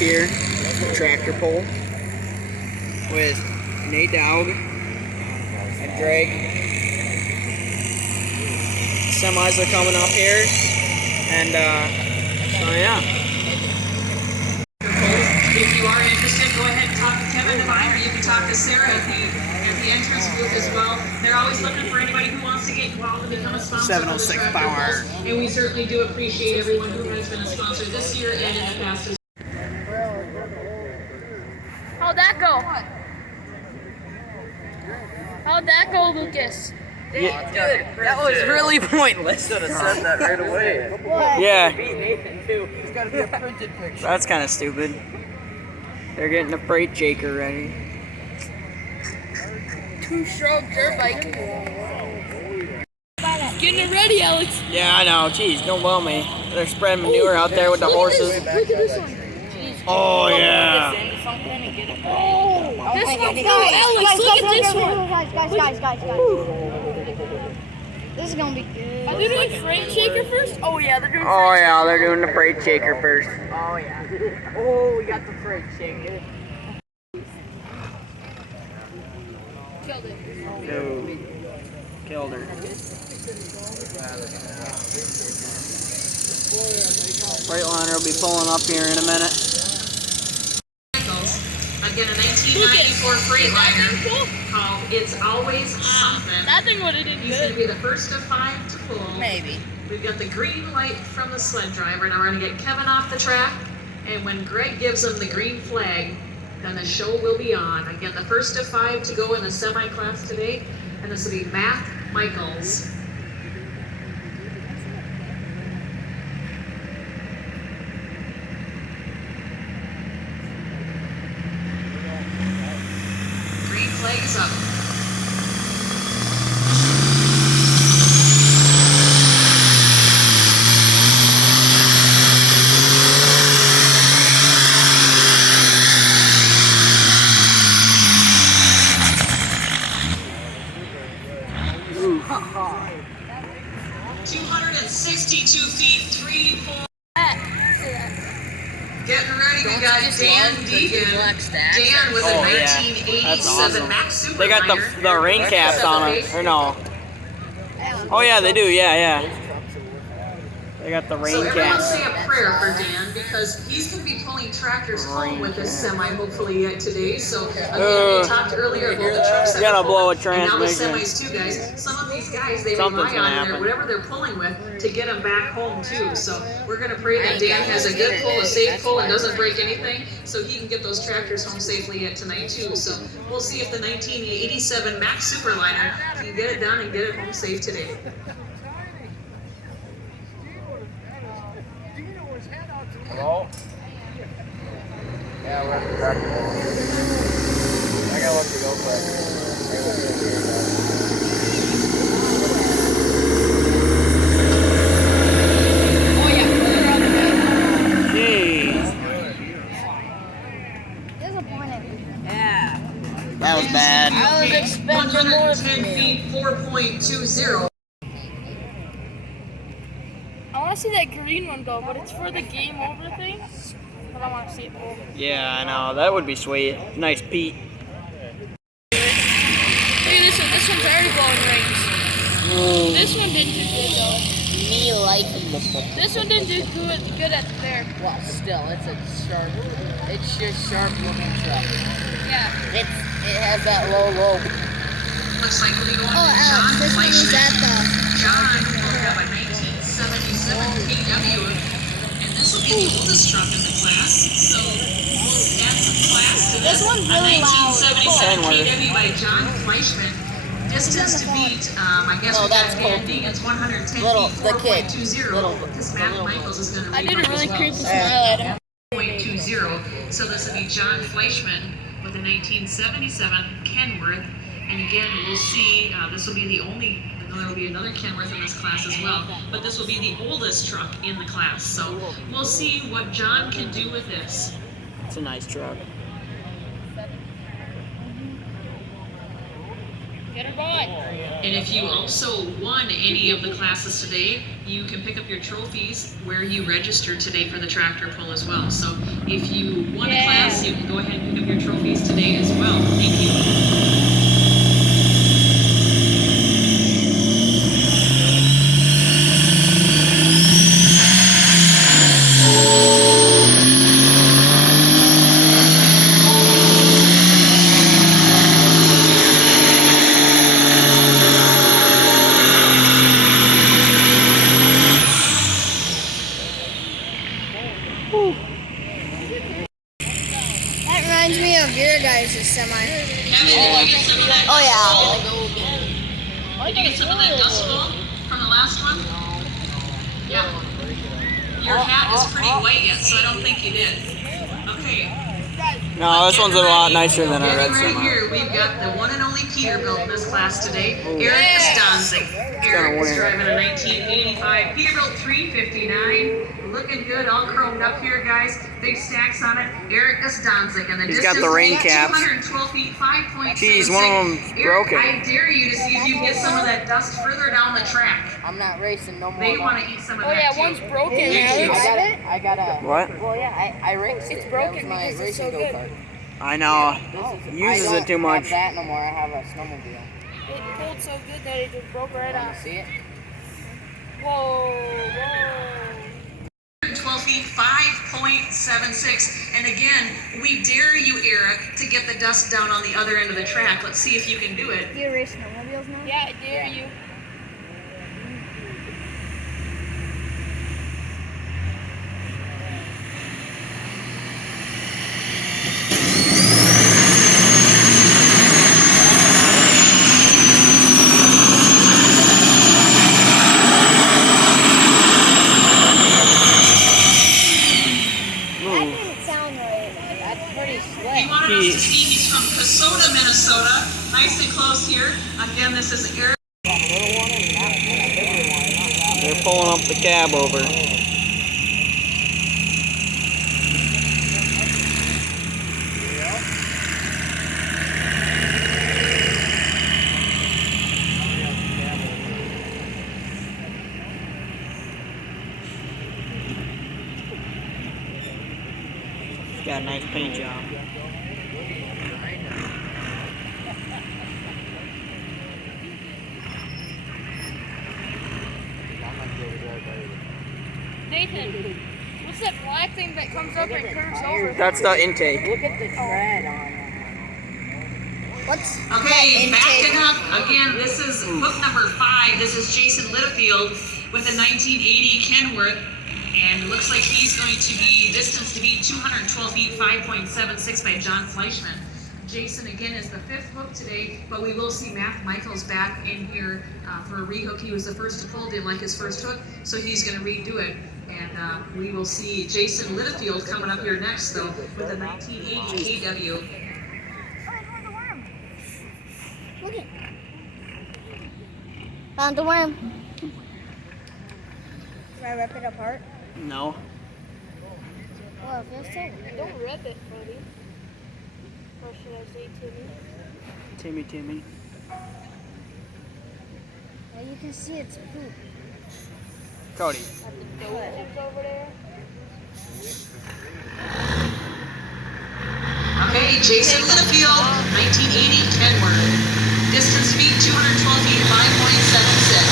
here, tractor pull, with Nate Dowd and Greg. Semis are coming up here, and so yeah. If you are interested, go ahead and talk to Kevin Devine, or you can talk to Sarah at the entrance booth as well. They're always looking for anybody who wants to get involved and become a sponsor. 706 power. And we certainly do appreciate everyone who has been a sponsor this year and in the past. How'd that go? How'd that go, Lucas? Yeah, that was really pointless. Should have said that right away. Yeah. Beat Nathan too. It's got to be a printed picture. That's kind of stupid. They're getting the freight shaker ready. 2-stroke dirt bike. Getting it ready, Alex. Yeah, I know. Jeez, don't blow me. They're spreading manure out there with the horses. Look at this one. Oh, yeah. This one, Alex, look at this one. Guys. This is gonna be good. Are they doing freight shaker first? Oh yeah, they're doing Oh, yeah, they're doing the freight shaker first. Oh yeah. Oh, we got the freight shaker. Killed it. Dude. Killed her. Freightliner will be pulling up here in a minute. Again, a 1994 Freightliner Cool. called It's Always Something. That thing would have did He's going to good. be the first of 5 to pull. Maybe. We've got the green light from the sled driver. Now we're going to get Kevin off the track. And when Greg gives him the green flag, then the show will be on. Again, the first of 5 to go in the semi-class today. And this will be Matt Michaels. Green flag is up. Ooh. 262 feet, 3, 4. Getting ready, we got Dan Deegan. Dan with a Oh, yeah. 1987 That's awesome. Max Super. They got the rain caps on them. Or no. Oh, yeah, they do. Yeah. They got the rain So everyone caps. say a prayer for Dan, because he's going to be pulling tractors home with this semi hopefully yet today. So again, we talked earlier about the trucks that Gonna are blow a pulling, and now the transmission. semis too, guys. Some of these guys, they Something's rely gonna on happen. whatever they're pulling with to get them back home too. So we're going to pray that Dan has a good pull, a safe pull, and doesn't break anything, so he can get those tractors home safely yet tonight too. So we'll see if the 1987 Max Superliner can get it done and get it home safe today. Hello? Yeah, we're at the tractor. I gotta let you go Jeez. Disappointing. That was bad. I was expecting more 110 feet, 4.20. I want to see that green one go, but it's for the game over thing. But I want to see it go. Yeah, I know. That would be sweet. Nice Pete. Look at this one. This one's already blowing rings. This one didn't do good though. Me liking the book. This one didn't do good at the fair. Well, still, it's a sharp. It's just sharp looking truck. Yeah. It has that low. Looks like we'll be going Oh, to Alex, John this one is Fleischman. at the. John will have a 1977 KW, and this will be the oldest truck in the class. So we'll add some class to this. This one's A really loud. 1977 KW by John Fleischman. Distance to beat, I guess Oh, we got that's Dan cool. Deegan's 110 Little- feet, the kid. 4.20. Little- Because Matt little- Michaels is going to I lead did a them really as well. creepy smile at him. 0.20. So this will be John Fleischman with a 1977 Kenworth. And again, we'll see, this will be the only, there will be another Kenworth in this class as well, but this will be the oldest truck in the class. So we'll see what John can do with this. It's a nice truck. Yeah, Get her on. And if you also won any of the classes today, you can pick up your trophies where you registered today for the tractor pull as well. So if you won a class, you can go ahead and pick up your trophies today as well. Thank you. That reminds me of your guys' semi. Kevin, did you get some of that? Oh, yeah. Did you get some of that dust bowl from the last one? Yeah. Your hat is pretty white yet, so I don't think you did. Okay. No, this one's a lot nicer than our red Getting right semi. here, we've got the one and only Peterbilt in this class today, Eric Estanzik. Eric is driving a 1985 Peterbilt 359. Looking good, all chromed up here, guys. Big stacks on it. Eric Estanzik, and the He's distance got the rain is caps. 212 feet, 5.76. Geez, one of them's Eric, broken. I dare you to see if you can get some of that dust further down the track. I'm not racing no more. They want to eat some of Oh that yeah, too. one's broken. Thank you. I got a. What? Well, yeah, I raced It's it. broken That was my because it's racing so good. go-kart. I know. I Uses don't it too much. have that no more. I have a snowmobile. It pulled so good that it just broke right Want off. to see it? Whoa, 12 feet, 5.76. And again, we dare you, Eric, to get the dust down on the other end of the track. Let's see if you can do it. Do you race snowmobiles now? Yeah, I dare you. That didn't sound right. That's pretty He slick. wanted us to see he's from Kasota, Minnesota. Nice and close here. Again, this is Eric. Got a little one and not a bigger one. They're pulling up the cab over. Got a nice paint job. Nathan, what's that black thing that comes up and curves over? That's the intake. Look at the tread on it. What's Okay, that backing intake? up. Again, this is book number 5. This is Jason Littlefield with a 1980 Kenworth. And it looks like he's going to be distance to beat 212 feet, 5.76 by John Fleischman. Jason, again, is the 5th hook today, but we will see Matt Michaels back in here for a rehook. He was the first to pull, didn't like his first hook, so he's going to redo it. And we will see Jason Littlefield coming up here next, though, with a 1980 AW. Look it. Found the worm. Can I rip it apart? No. Well, it feels so weird. Don't rip it, buddy. Or should I say Timmy? Timmy. Yeah, you can see its poop. Cody. At the doges over there. Okay, Jason Littlefield, 1980 Kenworth. Distance feet, 212 feet, 5.76.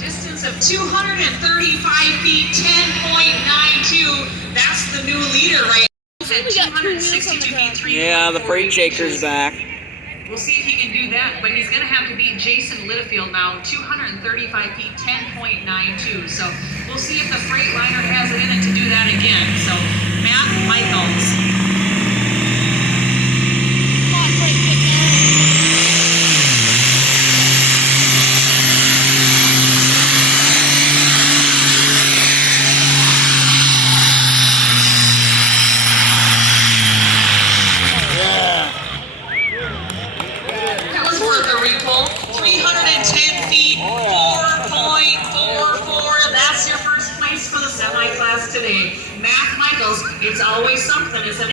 Distance of 235 feet, 10.92. That's the new leader right now. At We got 2 wheels on the 262 feet, ground. 3. Yeah, the freight shaker's back. We'll see if he can do that, but he's going to have to beat Jason Littlefield now, 235 feet, 10.92. So we'll see if the Freightliner has it in it to do that again. So Matt Michaels. Come on, Frank, get there. class today. Math Michaels, it's always something, isn't it?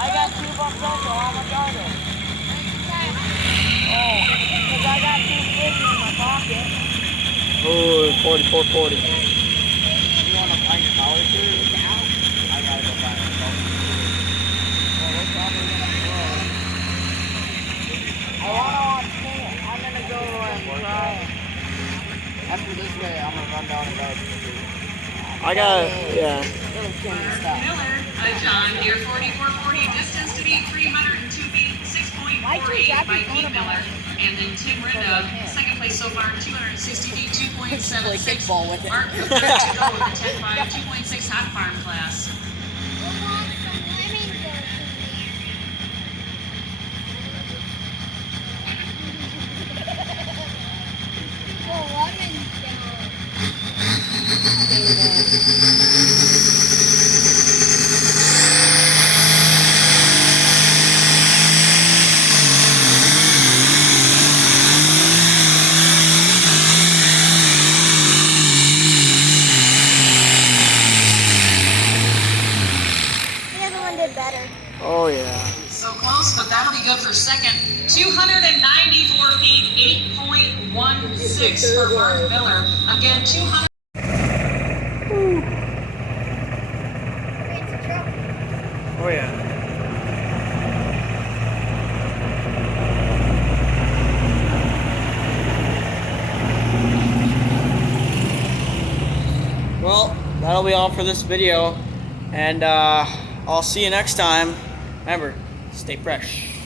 I got $2 also. How much are they? Oh, because I got $2.50 in my pocket. Oh, 44.40. You want to find your dollar too? I gotta go find it. Well, we're probably gonna go. I wanna watch King. I'm gonna go and try. After this way, I'm gonna run down and grab it. I got yeah. Miller, John, your 44.40 distance to beat 302 beat 6.48 by Pete Miller. And then Tim Rinda, second place so far, 260 feet, 2.76. Mark prepared to go with the 10.5, 2.6 hot farm class. The other one did better. Oh yeah. So close, but that'll be good for second. 294 feet, 8.16 for Mark Miller. Again, 200. It's a truck. Oh yeah. Well, that'll be all for this video, and I'll see you next time. Remember, stay fresh.